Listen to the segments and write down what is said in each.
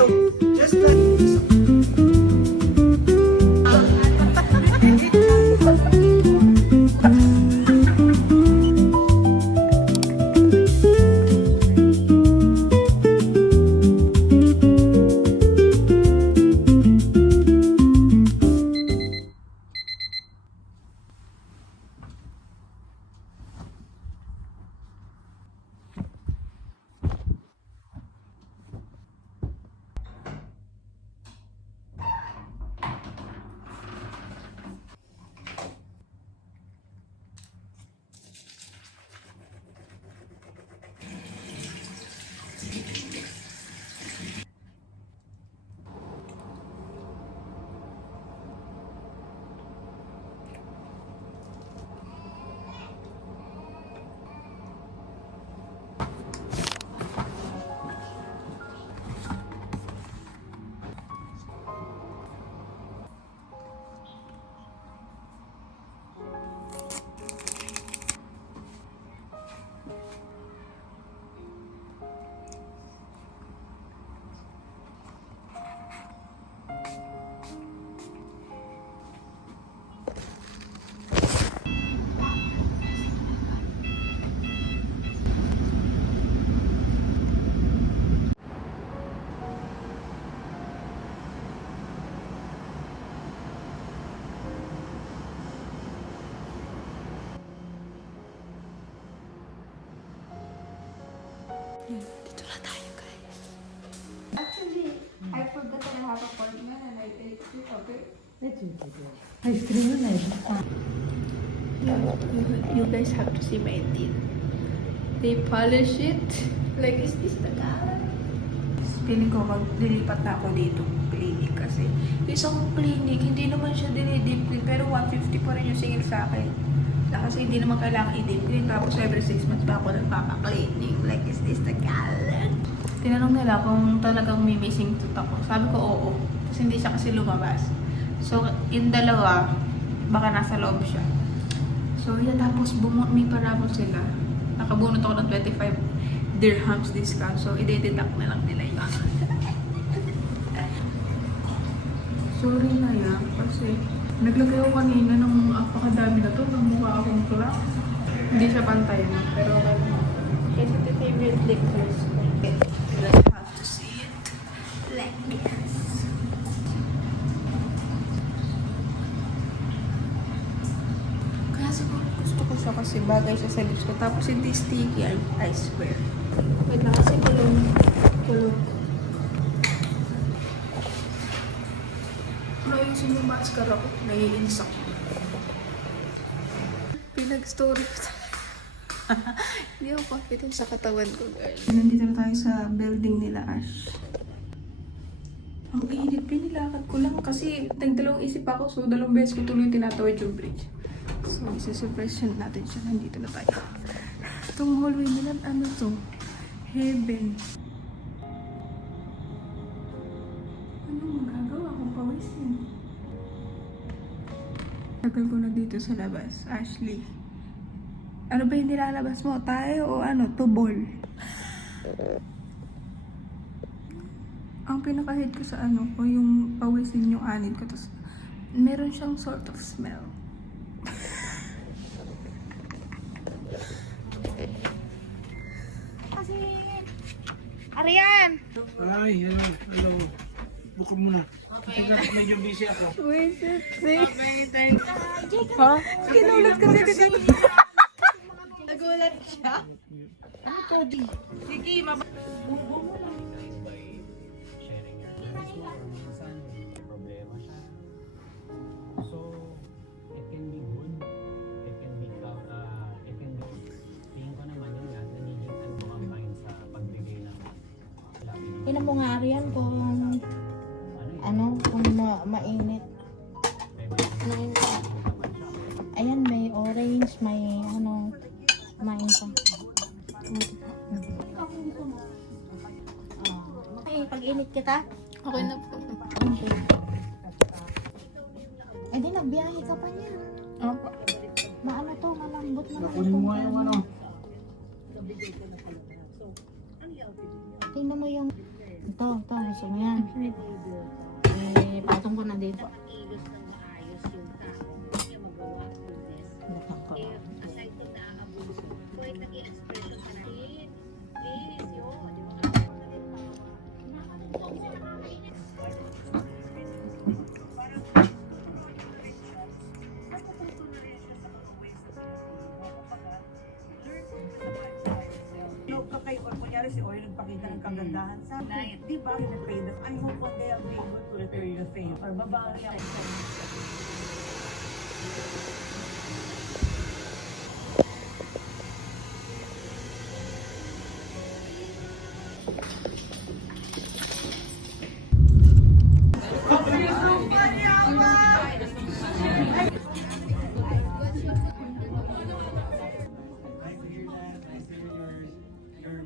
So, just like... Dito na tayo, guys. Actually, I forgot that I have appointment and I ate it, okay? Ice cream na You guys have to see my teeth. They polish it. Like, is this the color? Feeling ko maglilipat na ako dito clinic kasi yung isang clinic, hindi naman siya dinidip clean pero 150 pa rin yung singil sa akin. Kasi hindi naman kailangan i-deep clean tapos every 6 months pa ako nagpapa-cleaning. Like, is this the color? Tinanong nila kung talagang may missing tooth ako. Sabi ko oo. Kasi hindi siya kasi lumabas. So, yung dalawa, baka nasa loob siya. So, yeah, tapos may parabol sila. Nakabunot ako ng 25 dirhams discount. So, i-deduct na lang nila yun. Sorry na yan. Kasi, naglagay ako kanina ng apakadami na to. Ng mukha akong clock. Hindi siya pantay na. Pero, kasi the favorite liquors. Okay. Let's have to see it. Like this. Kaya siguro gusto ko siya kasi bagay siya sa lips ko. Tapos hindi sticky, I swear. Wait lang kasi kulong. Ayusin yung mascara ko. Naiinsak. Pinag-story ko. Hindi ako confident sa katawan ko, guys. Nandito na tayo sa building nila, Ash. Ang init, pinilakad ko lang kasi nagdalawang isip ako. So, 2 beses ko tuloy tinatawid yung bridge. So, isa-surprise natin siya. Nandito na tayo. Itong hallway nila, ano to? Heaven. Anong magagawa kung pawisin? Tagal ko na dito sa labas. Ashley. Ano ba yung nilalabas mo? Tayo o ano? Tubol. Ang pinaka-hate ko sa ano ko, yung pawisin yung anid ko. Tapos, meron siyang sort of smell. Kasi, Arian! Ay, hello. Buka muna. Kasi medyo busy ako. Wait, see? Ha? Kinulat kasi kita. Nagulat siya? Ano to, di? Sige, Problema siya. So, it can be good. It can be, tingin ko naman yun nga, nagiging ano ang kain sa pagbigay ng labi. Tingnan mo nga riyan kung kung mainit. Ayan, may orange, may main pa. Okay, pag-init kita. Okay na po. Okay. Eh di, nagbiyahe ka pa niya. Opo. Maano to, malambot na Nakunin mo nga yung ano. Tingnan mo yung Ito, gusto mo yan. Patong ko na dito. Bukang ka. Kay or kunyari si Oy nagpakita ng kagandahan sa akin. Di ba? Nag-pay them. I hope one day I'll be able to return the favor. Or babawi ako sa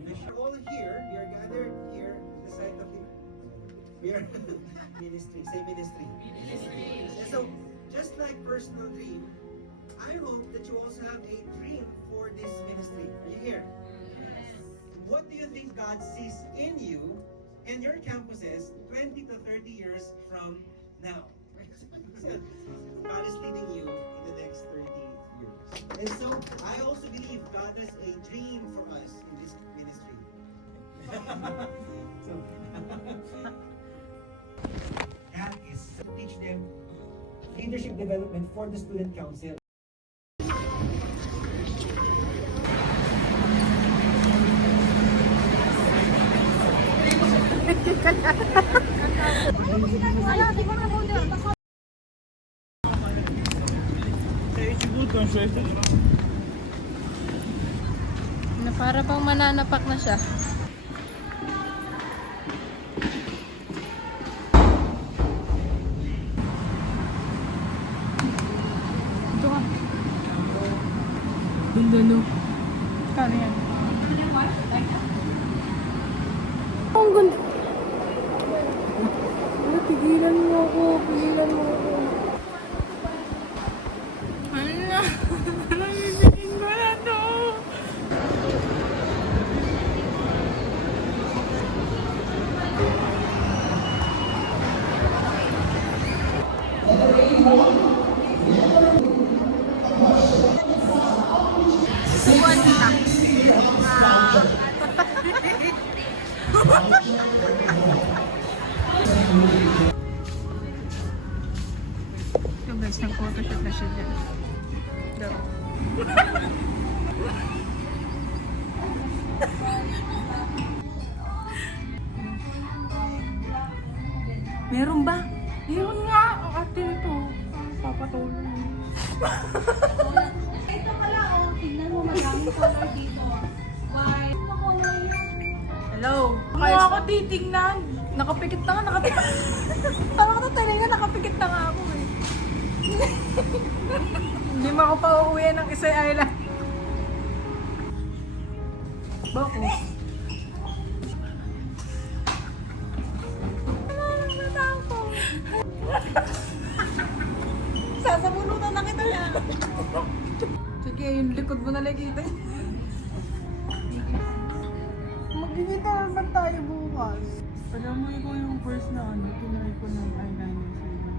We're all here, we are gathered here at the site of the ministry, say ministry. And so, just like personal dream, I hope that you also have a dream for this ministry. Are you here? What do you think God sees in you and your campuses 20 to 30 years from now? God is leading you in the next 30 years. And so, I also believe God has a dream for us in this ministry. So, that is to teach them leadership development for the student council. Na para bang mananapak na siya. Ito ka. Dulo. Kano yan? Ang ganda. Ay, pigilan mo ako. Pigilan mo ako. Ano na? Nabibigin ko na to. So guys, nag-photoshoot na siya dyan. Daw. Meron ba? Meron nga! Ang ate nito. Papatulong. Ito pala, oh. Tignan mo, maraming color dito. Why? Hello? Kaya ako titignan. Nakapikit na nga, nakapikit. Tama ko talaga, nakapikit na nga ako eh. Hindi mo ako pa uuwi ng Isay Island. Bakit? Sasabunutan na kita yan. Sige, yung likod mo na nakikita. Magkikita naman tayo bukas. Alam mo, ikaw yung first na tinry ko ng eyeliner sa iyo.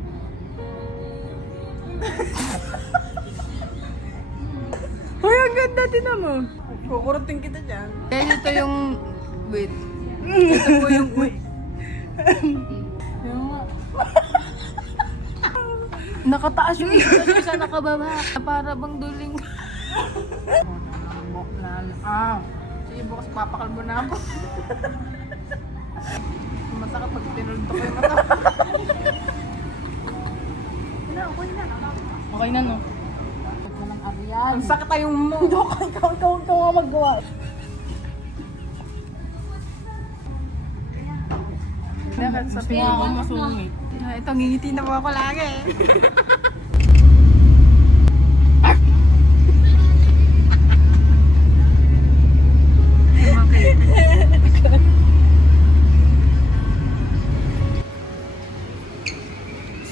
Hoy, ang ganda din mo. Kukurutin kita dyan. Kaya ito yung... Wait. Ito po yung... Wait. Kaya nga, Nakataas yung isa sa nakababa. Para bang duling. Sige, bukas papakal mo na ako. Masakit pag tinulto ko yung mata. Okay na, no? Ang sakit tayong mo. Ikaw nga maggawa. Sa tingin ako masungit. Ito, ngingiti na po ako lagi.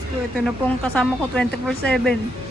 So, ito na pong kasama ko 24/7.